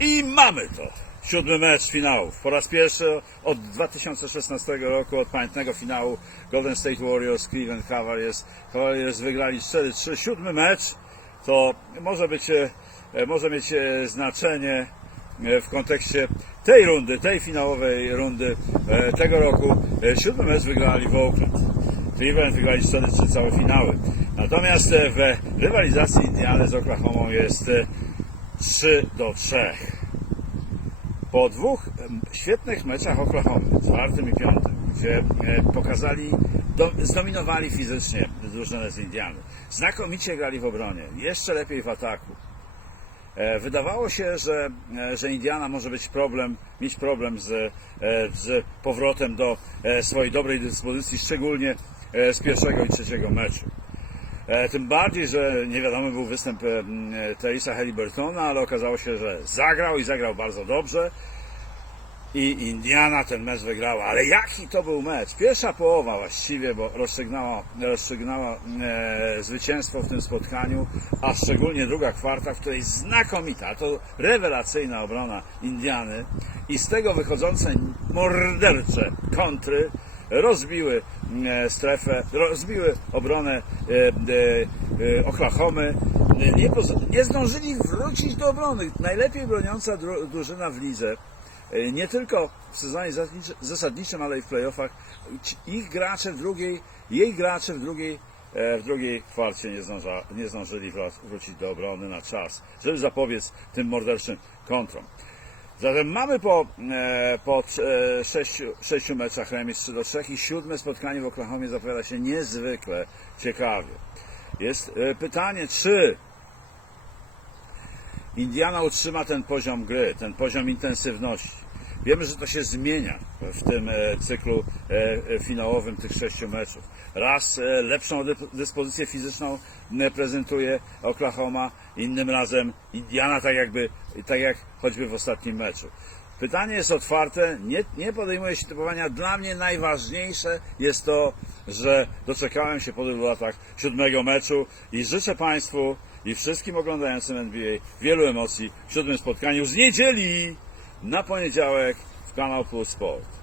I mamy to. Siódmy mecz finałów. Po raz pierwszy od 2016 roku, od pamiętnego finału Golden State Warriors, Cleveland Cavaliers. Cavaliers wygrali 4-3. Siódmy mecz to może być, e, może mieć e, znaczenie e, w kontekście tej rundy, tej finałowej rundy e, tego roku. E, Siódmy mecz wygrali w Oakland. Cleveland wygrali 4-3 całe finały. Natomiast e, w rywalizacji Indiany z Oklahomą jest e, 3 do 3. Po dwóch świetnych meczach Oklahoma, czwartym i piątym, gdzie e, pokazali, do, zdominowali fizycznie drużynę z Indiany. Znakomicie grali w obronie, jeszcze lepiej w ataku. E, Wydawało się, że, e, że Indiana może być problem, mieć problem z, z powrotem do swojej dobrej dyspozycji, szczególnie z pierwszego i trzeciego meczu. E, Tym bardziej, że niewiadomy był występ e, Teresa Halliburtona, ale okazało się, że zagrał i zagrał bardzo dobrze. I Indiana ten mecz wygrała. Ale jaki to był mecz? Pierwsza połowa właściwie, bo rozstrzygnęła, rozstrzygnęła e, zwycięstwo w tym spotkaniu, a szczególnie druga kwarta, w której znakomita, to rewelacyjna obrona Indiany i z tego wychodzące mordercze kontry rozbiły e, strefę, rozbiły obronę e, e, Oklahomy. Nie, nie zdążyli wrócić do obrony. Najlepiej broniąca dru- drużyna w lidze. Nie tylko w sezonie zasadniczy- zasadniczym, ale i w playoffach. Ich gracze w drugiej, jej gracze w drugiej, w drugiej kwarcie nie, zdąża, nie zdążyli wrócić do obrony na czas, żeby zapobiec tym morderczym kontrom. Zatem mamy po, e, po e, sześciu, sześciu meczach remis 3 do 3 i siódme spotkanie w Oklahomie zapowiada się niezwykle ciekawie. Jest e, pytanie, czy Indiana utrzyma ten poziom gry, ten poziom intensywności. Wiemy, że to się zmienia w tym e, cyklu e, e, finałowym tych sześciu meczów. Raz lepszą dy- dyspozycję fizyczną prezentuje Oklahoma, innym razem Indiana, tak jakby, tak jak choćby w ostatnim meczu. Pytanie jest otwarte, nie, nie podejmuję się typowania. Dla mnie najważniejsze jest to, że doczekałem się po tylu latach siódmego meczu i życzę Państwu i wszystkim oglądającym NBA wielu emocji w siódmym spotkaniu z niedzieli na poniedziałek w Kanał Plus Sport.